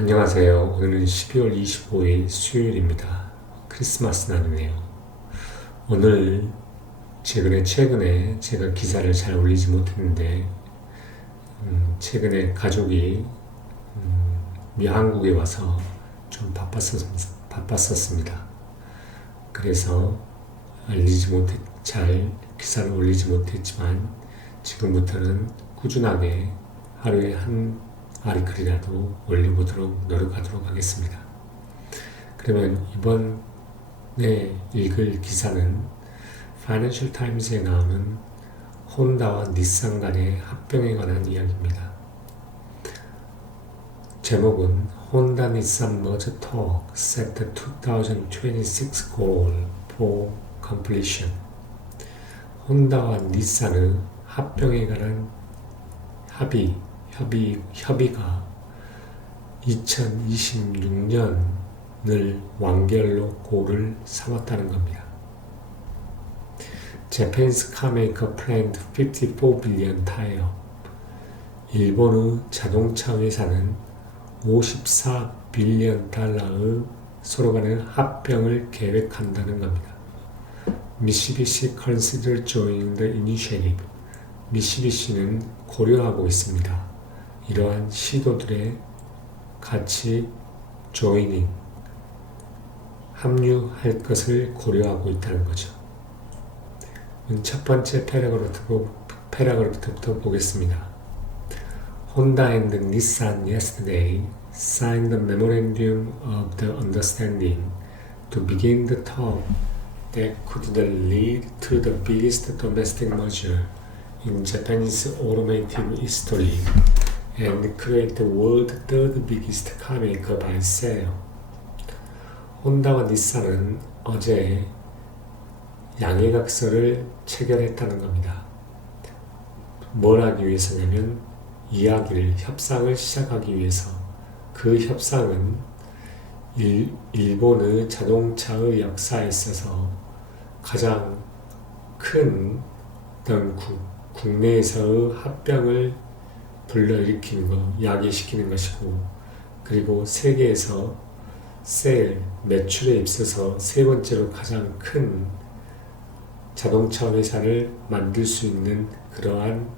안녕하세요. 오늘은 12월 25일 수요일입니다. 크리스마스 날이네요. 오늘 최근에 제가 기사를 잘 올리지 못했는데 최근에 가족이 한국에 와서 좀 바빴었습니다. 그래서 잘 기사를 올리지 못했지만 지금부터는 꾸준하게 하루에 한 아리클이라도 올려보도록 노력하도록 하겠습니다. 그러면 이번에 읽을 기사는 파이낸셜 타임즈에 나오는 혼다와 닛산 간의 합병에 관한 이야기입니다. 제목은 Honda Nissan Merger Talk Set the 2026 Goal for Completion. 혼다와 닛산의 합병에 관한 협의가 2026년을 완결로 고를 삼았다는 겁니다. Japan's carmaker planned 54 billion tie-up. 일본의 자동차 회사는 54 빌리언 달러의 서로 간의 합병을 계획한다는 겁니다. Mitsubishi considered joining the initiative. 미쓰비시는 고려하고 있습니다. 이러한 시도들에 같이 합류할 것을 고려하고 있다는 거죠. 첫 번째 패러그래프부터 보겠습니다. Honda and Nissan yesterday signed a memorandum of the understanding to begin the talk that could lead to the biggest domestic merger in Japanese automotive history and create the world's third biggest carmaker by sale. 혼다와 닛산은 어제 양해각서를 체결했다는 겁니다. 뭘 하기 위해서냐면 협상을 시작하기 위해서. 그 협상은 일본의 자동차의 역사에 있어서 가장 큰 어떤 국내에서의 합병을 야기시키는 것이고, 그리고 세계에서 매출에 있어서 세 번째로 가장 큰 자동차 회사를 만들 수 있는 그러한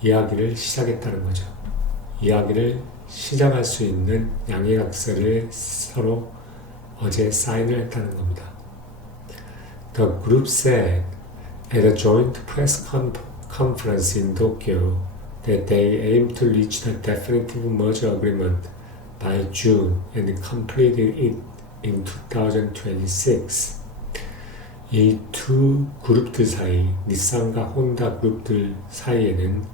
이야기를 시작했다는 거죠. 이야기를 시작할 수 있는 양해각서를 서로 어제 사인을 했다는 겁니다. The group said at a joint press conference in Tokyo that they aim to reach the definitive merger agreement by June and complete it in 2026. 이 두 그룹들 사이, 닛산과 혼다 그룹들 사이에는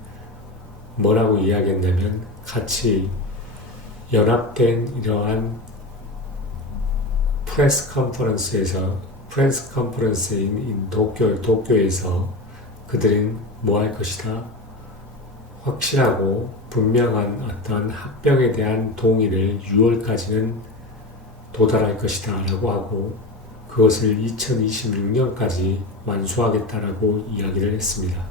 뭐라고 이야기했냐면 같이 연합된 이러한 프레스 컨퍼런스인 도쿄에서 그들은 뭐 할 것이다? 확실하고 분명한 어떤 합병에 대한 동의를 6월까지는 도달할 것이다 라고 하고, 그것을 2026년까지 완수하겠다라고 이야기를 했습니다.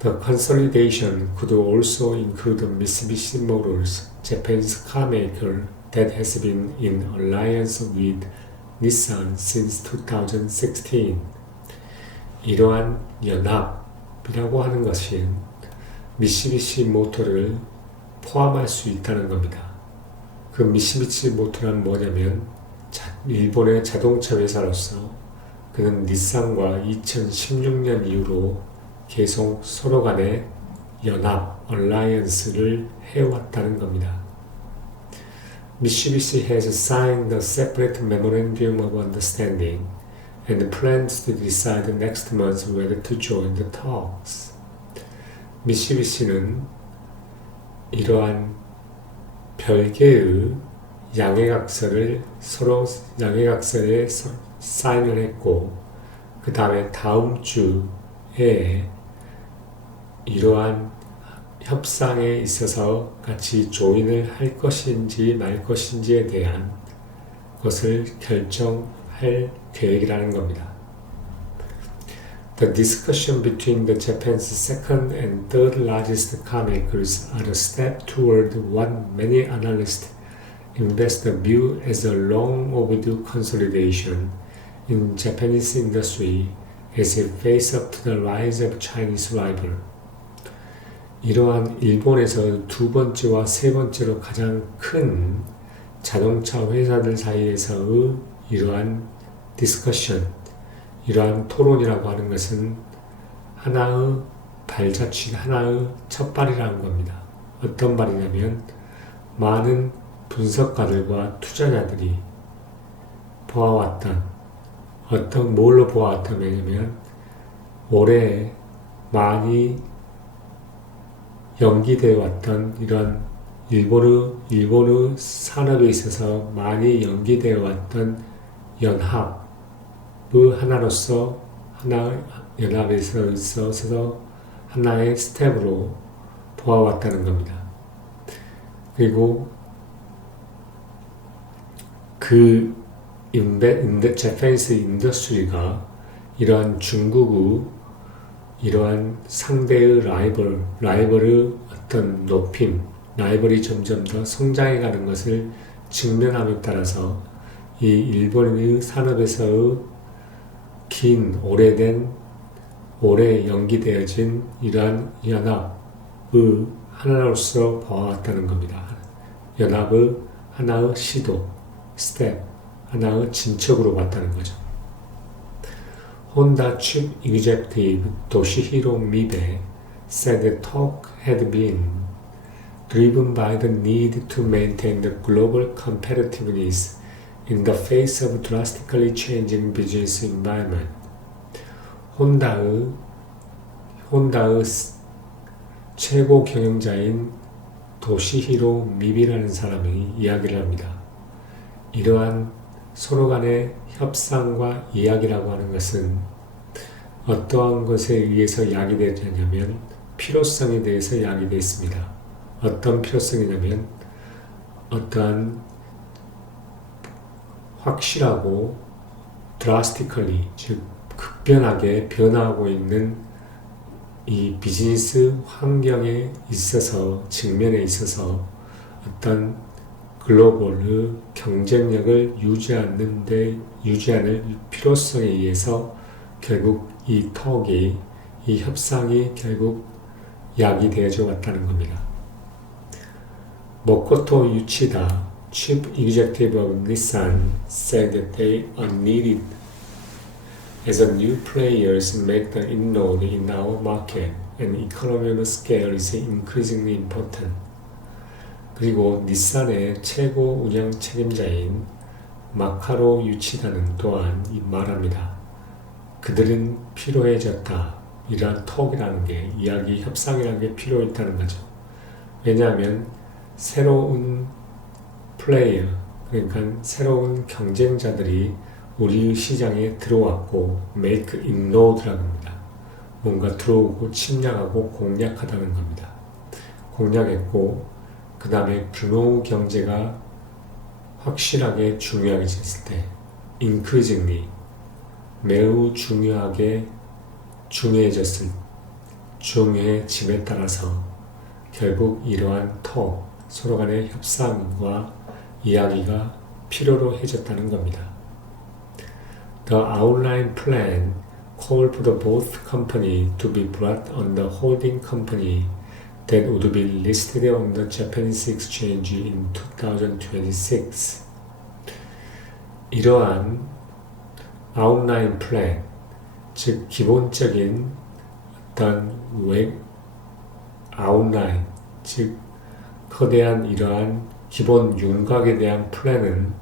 The consolidation could also include Mitsubishi Motors, Japan's carmaker that has been in alliance with Nissan since 2016. 이러한 연합이라고 하는 것이 미쓰비시 모터를 포함할 수 있다는 겁니다. 그 미쓰비시 모터란 뭐냐면 일본의 자동차 회사로서 그는 닛산과 2016년 이후로 계속 서로 간의 alliance를 해왔다는 겁니다. Mitsubishi has signed a separate memorandum of understanding and plans to decide next month whether to join the talks. 미쓰비시는 이러한 별개의 양해각서에 사인을 했고, 그 다음에 다음 주에 이러한 협상에 있어서 같이 조인을 할 것인지 말 것인지에 대한 것을 결정할 계획이라는 겁니다. The discussion between the Japan's second and third largest car makers are a step toward what many analysts invest the view as a long overdue consolidation in Japanese industry as it faces up to the rise of Chinese rival. 이러한 일본에서 두 번째와 세 번째로 가장 큰 자동차 회사들 사이에서의 이러한 디스커션, 이러한 토론이라고 하는 것은 하나의 발자취, 하나의 첫발이라는 겁니다. 어떤 말이냐면 많은 분석가들과 투자자들이 보아왔던 어떤 뭘로 보아왔다면 올해 많이 연기되어 왔던 이런 일본의 산업에 있어서 많이 연기되어 왔던 연합의 하나로서 연합에서 있어서 하나의 스텝으로 보아왔다는 겁니다. 그리고 그 Japanese 인더스트리가 이러한 중국의 이러한 상대의 라이벌의 어떤 높임, 라이벌이 점점 더 성장해가는 것을 직면함에 따라서 이 일본의 산업에서의 긴 오래 연기되어진 이러한 연합의 하나로서 보아왔다는 겁니다. 연합의 하나의 시도, 스텝, 하나의 진척으로 봤다는 거죠. Honda chief executive Toshihiro Mibe said the talk had been driven by the need to maintain the global competitiveness in the face of drastically changing business environment. 혼다의 최고 경영자인 도시히로 미비라는 사람이 이야기를 합니다. 이러한 서로 간의 협상과 이야기라고 하는 것은 어떠한 것에 의해서 야기되냐면 필요성에 대해서 야기되어 있습니다. 어떤 필요성이냐면 어떠한 확실하고 drastically, 즉 급변하게 변화하고 있는 이 비즈니스 환경에 있어서 직면에 있어서 어떤 글로벌의 경쟁력을 유지하는 필요성에 의해서 결국 이 협상이 결국 야기되어져 왔다는 겁니다. 모코토 유치다, Chief Executive of Nissan, said that they are needed as a new players make the inroad in our market and economy of scale is increasingly important. 그리고 닛산의 최고 운영 책임자인 마카로 유치다는 또한 말합니다. 그들은 필요해졌다. 이러한 톡이라는 게 이야기, 협상이라는 게 필요했다는 거죠. 왜냐하면 새로운 플레이어, 그러니까 새로운 경쟁자들이 우리 시장에 들어왔고 make inroad라고 합니다. 뭔가 들어오고 침략하고 공략하다는 겁니다. 공략했고 그 다음에 규모 경제가 확실하게 중요해졌을 때 increasingly 매우 중요해짐에 따라서 결국 이러한 서로 간의 협상과 이야기가 필요로 해졌다는 겁니다. The outline plan called for both companies to be brought on the holding company that would be listed on the Japanese exchange in 2026. 이러한 outline plan, 즉 기본적인 어떤 outline, 즉 거대한 이러한 기본 윤곽에 대한 플랜은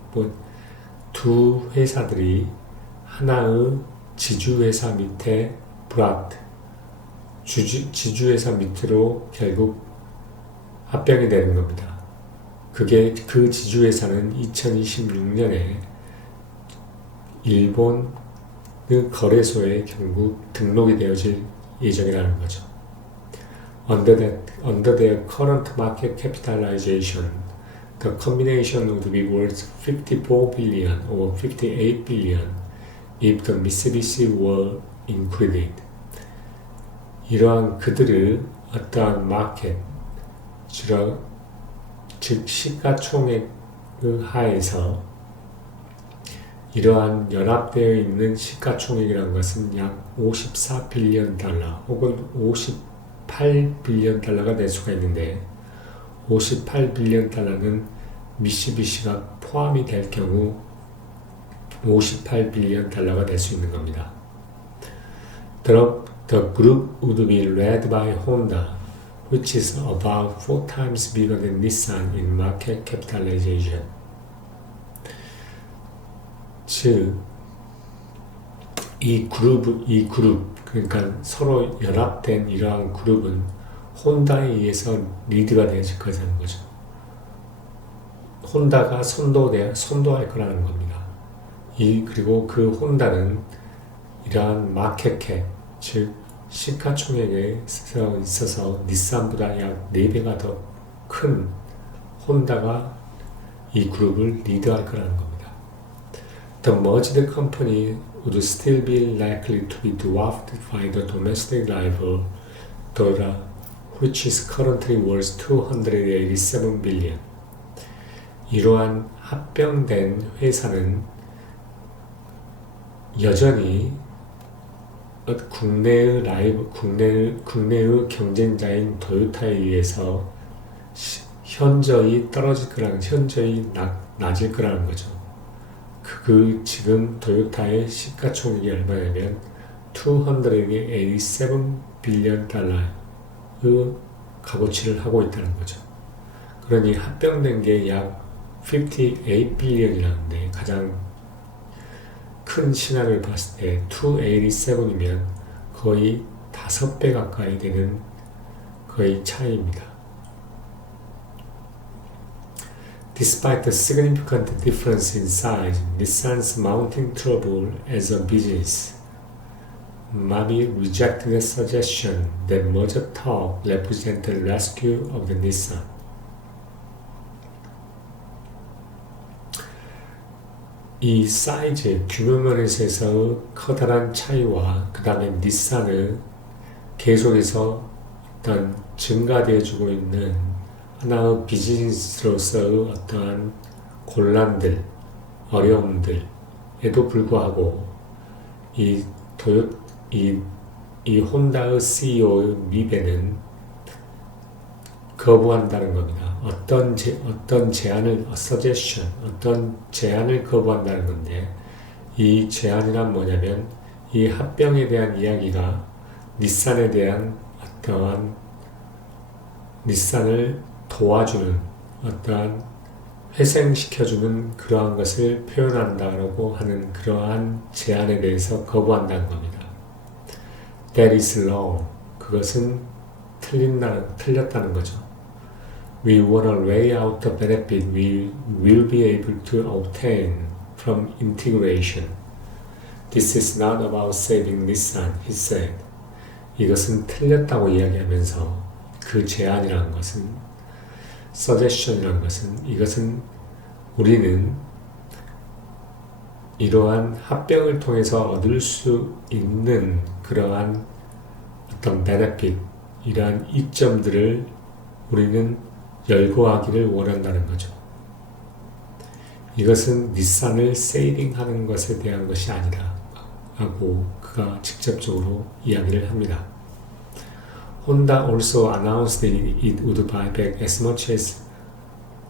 두 회사들이 하나의 지주회사 밑에 지주회사 밑으로 결국 합병이 되는 겁니다. 그 지주회사는 2026년에 일본의 거래소에 결국 등록이 되어질 예정이라는 거죠. Under their current market capitalization, the combination would be worth 54 billion or 58 billion if the Mitsubishi were included. 이러한 그들의 어떠한 마켓, 즉 시가총액의 하에서 이러한 연합되어 있는 시가총액이라는 것은 약 54빌리언 달러 혹은 58빌리언 달러가 될 수가 있는데 58빌리언 달러는 미쓰비시가 포함이 될 경우 58빌리언 달러가 될 수 있는 겁니다. The group would be led by Honda, which is about 4 times bigger than Nissan in market capitalization. 즉, 이 그룹, 그러니까 서로 연합된 이러한 그룹은 혼다에 의해서 리드가 되어질 거라는 거죠. 혼다가 선도할 거라는 겁니다. 그리고 그 혼다는 이러한 마켓캡, 즉 시가총액에 있어서 닛산보다 약 4배가 더 큰 혼다가 이 그룹을 리드할 거라는 겁니다. The merged company would still be likely to be dwarfed by the domestic rival Toyota, which is currently worth 287 billion. 이러한 합병된 회사는 여전히 국내의 경쟁자인 토요타에 의해서 현저히 낮을 거라는 거죠. 지금 토요타의 시가총액이 얼마냐면 287 빌리언 달러의 값어치를 하고 있다는 거죠. 그러니 합병된 게 약 58 빌리언이라는데 가장 큰 신화를 봤을 때 287이면 거의 5배 가까이 되는 거의 차이입니다. Despite the significant difference in size, Nissan's mounting trouble as a business, Mabi rejected the suggestion that merger talk represent the rescue of the Nissan. 이 사이즈, 규모면에서 커다란 차이와 그 다음에 닛산의 계속해서 어떤 증가되어주고 있는 하나의 비즈니스로서의 어떠한 곤란들, 어려움들에도 불구하고 이 혼다의 CEO의 미베는 거부한다는 겁니다. 어떤 제안을 거부한다는 건데 이 제안이란 뭐냐면 이 합병에 대한 이야기가 닛산에 대한 어떠한 닛산을 도와주는 어떠한 회생시켜주는 그러한 것을 표현한다라고 하는 그러한 제안에 대해서 거부한다는 겁니다. That is wrong. 그것은 틀렸다는 거죠. We wanna lay out the benefit we will be able to obtain from integration. This is not about saving Nissan, he said. 이것은 틀렸다고 이야기하면서 그 제안이라는 것은, suggestion이라는 것은, 이것은 우리는 이러한 합병을 통해서 얻을 수 있는 그러한 어떤 benefit, 이러한 이점들을 우리는 열거하기를 원한다는 거죠. 이것은 닛산을 세이빙하는 것에 대한 것이 아니다 하고 그가 직접적으로 이야기를 합니다. Honda also announced it would buy back as much as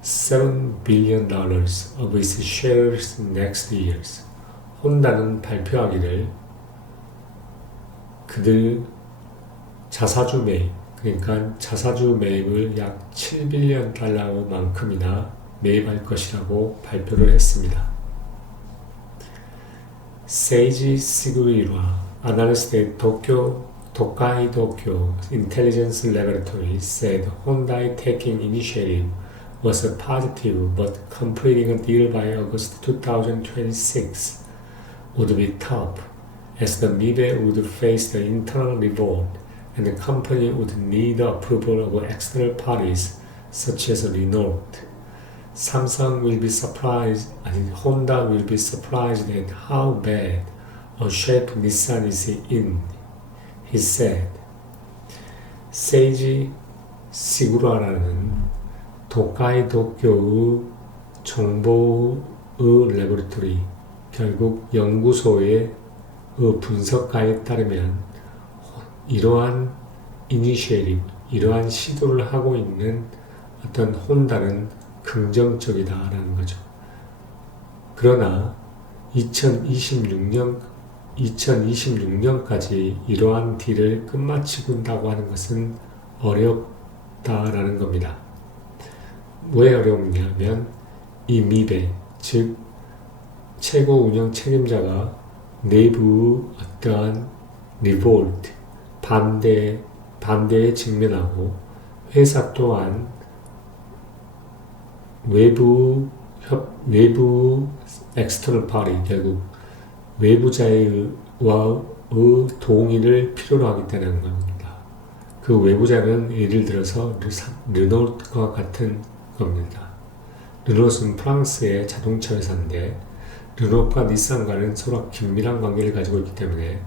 $7 billion of its shares next year. 혼다는 발표하기를 그들 자사주 매입, 그러니까 자사주 매입을 약 7빌리언 달러만큼이나 매입할 것이라고 발표를 했습니다. 세이지 시구이라 analyst at Tokai Tokyo Intelligence Laboratory said Hyundai taking initiative was a positive, but completing a deal by August 2026 would be tough, as the MIBE would face the internal revolt and the company would need the approval of external parties such as Renault. Samsung will be surprised, and Honda will be surprised at how bad a shape Nissan is in, he said. 세이지 시구라라는 도카이 도쿄의 정보의 레보레토리, 결국 연구소의 분석가에 따르면 이러한 이러한 시도를 하고 있는 어떤 혼다는 긍정적이다라는 거죠. 그러나 2026년까지 이러한 딜을 끝마치군다고 하는 것은 어렵다라는 겁니다. 왜 어렵냐면 이 미배, 즉 최고 운영 책임자가 내부 어떠한 리볼트, 반대에 직면하고 회사 또한 외부 엑스터널 파리, 결국 외부자의 동의를 필요로 하기 때문에 겁니다. 그 외부자는 예를 들어서 르노트와 같은 겁니다. 르노트는 프랑스의 자동차 회사인데 르노트와 닛산과는 서로 긴밀한 관계를 가지고 있기 때문에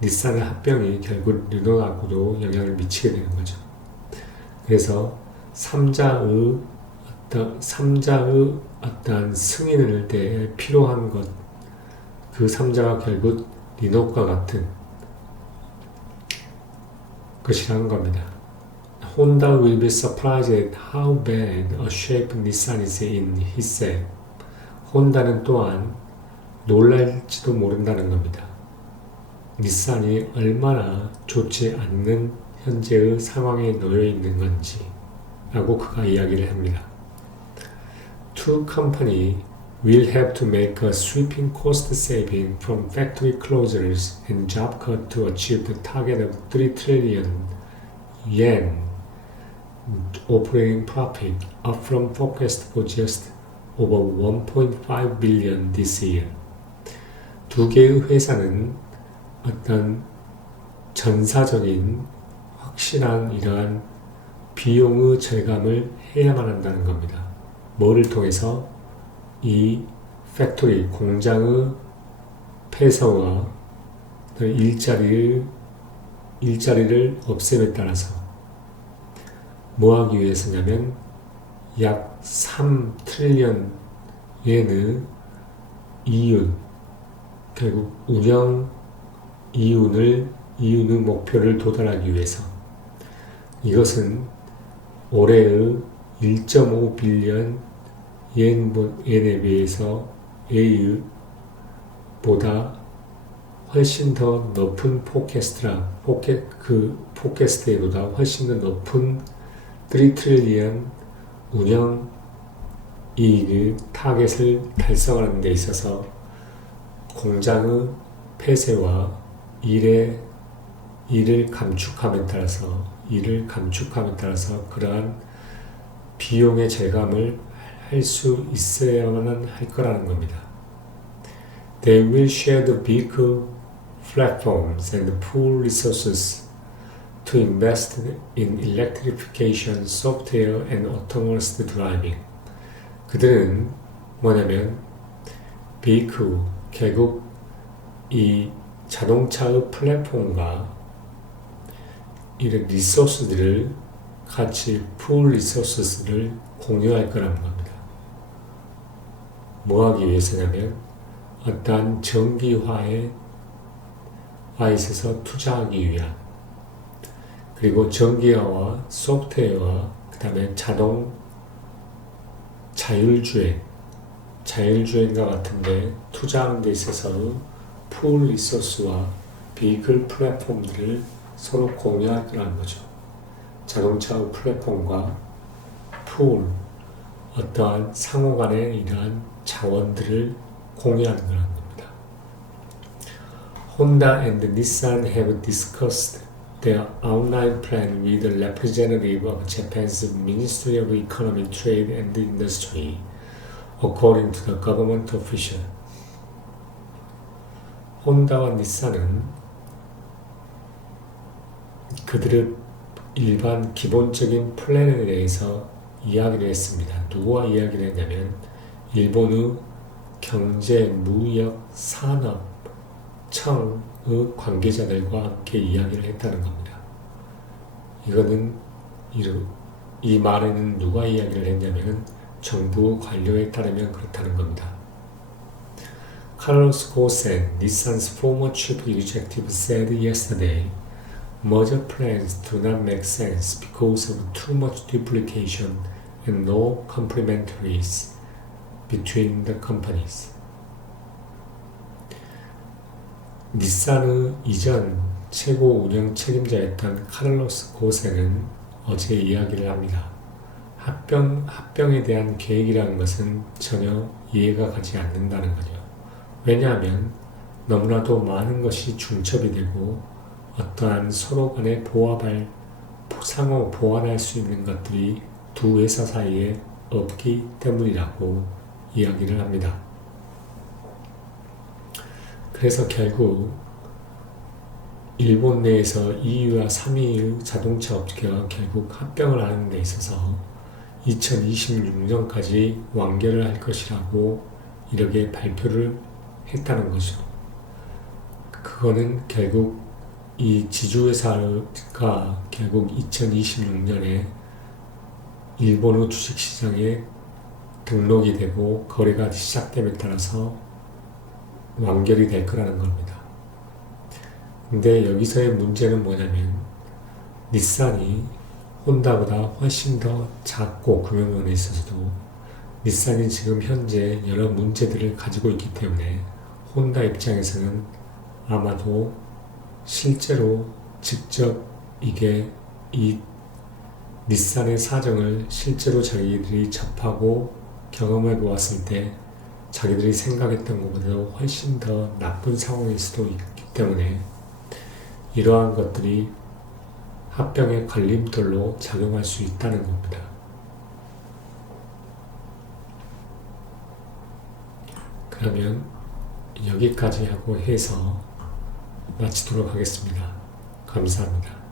닛산의 합병이 결국 르노트하고도 영향을 미치게 되는 거죠. 그래서 3자의 어떤 승인을 때 필요한 것, 그 3자가 결국 르노트와 같은 것이라는 겁니다. Honda will be surprised at how bad a shape Nissan is in, he said. 혼다는 또한 놀랄지도 모른다는 겁니다. 닛산이 얼마나 좋지 않는 현재의 상황에 놓여 있는 건지 라고 그가 이야기를 합니다. Two companies will have to make a sweeping cost saving from factory closures and job cut to achieve the target of 3 trillion yen operating profit, up from forecast for just over 1.5 billion this year. 두 개의 회사는 어떤 전사적인 확실한 이러한 비용의 절감을 해야만 한다는 겁니다. 뭐를 통해서? 이 팩토리, 공장의 폐쇄와 일자리를 없앰에 따라서 뭐 하기 위해서냐면 약 3 트릴리언 옌의 이윤, 결국 운영 이윤의 목표를 도달하기 위해서, 이것은 올해의 1.5 빌리언 옌에 비해서 보다 훨씬 더 높은 포캐스트보다 훨씬 더 높은 3 트릴리언 운영 이익의 타겟을 달성하는 데 있어서 공장의 폐쇄와 일을 감축함에 따라서 그러한 비용의 절감을 할 수 있어야만 할 거라는 겁니다. They will share the vehicle platforms and pool resources to invest in electrification, software, and autonomous driving. 그들은 뭐냐면 vehicle, 결국 이 자동차의 플랫폼과 이런 리소스들을 같이 풀 리소스를 공유할 거라는 겁니다. 뭐 하기 위해서냐면 어떠한 전기화에 있어서 투자하기 위한, 그리고 전기화와 소프트웨어와 그 다음에 자율주행과 같은데 투자하는 데 있어서 풀 리소스와 비클 플랫폼들을 서로 공유할 거라는 거죠. 자동차의 플랫폼과 어떠한 상호 간의 이러한 자원들을 공유하는 거라는 겁니다. Honda and Nissan have discussed their outline plan with a representative of Japan's Ministry of Economy, Trade and Industry, according to the government official. 혼다와 닛산은 그들의 일반 기본적인 플랜에 대해서 이야기를 했습니다. 누구와 이야기를 했냐면 일본의 경제, 무역, 산업, 청의 관계자들과 함께 이야기를 했다는 겁니다. 이거는 이 말에는 누가 이야기를 했냐면 정부 관료에 따르면 그렇다는 겁니다. Carlos Ghosn, Nissan's former chief executive, said yesterday, merger plans do not make sense because of too much duplication and no complementaries between the companies. 닛산의 이전 최고 운영 책임자였던 카를로스 고센은 어제 이야기를 합니다. 합병에 대한 계획이라는 것은 전혀 이해가 가지 않는다는 거죠. 왜냐하면 너무나도 많은 것이 중첩이 되고 어떠한 서로 간의 상호 보완할 수 있는 것들이 두 회사 사이에 없기 때문이라고 이야기를 합니다. 그래서 결국 일본 내에서 2위와 3위의 자동차 업계가 결국 합병을 하는 데 있어서 2026년까지 완결을 할 것이라고 이렇게 발표를 했다는 거죠. 그거는 결국 이 지주회사가 결국 2026년에 일본의 주식시장에 등록이 되고 거래가 시작됨에 따라서 완결이 될 거라는 겁니다. 근데 여기서의 문제는 뭐냐면 닛산이 혼다보다 훨씬 더 작고 금융면에 있어서도 닛산이 지금 현재 여러 문제들을 가지고 있기 때문에 혼다 입장에서는 아마도 실제로 직접 이 닛산의 사정을 실제로 자기들이 접하고 경험해 보았을 때 자기들이 생각했던 것보다 훨씬 더 나쁜 상황일 수도 있기 때문에 이러한 것들이 합병의 걸림돌로 작용할 수 있다는 겁니다. 그러면 여기까지 하고 해서 마치도록 하겠습니다. 감사합니다.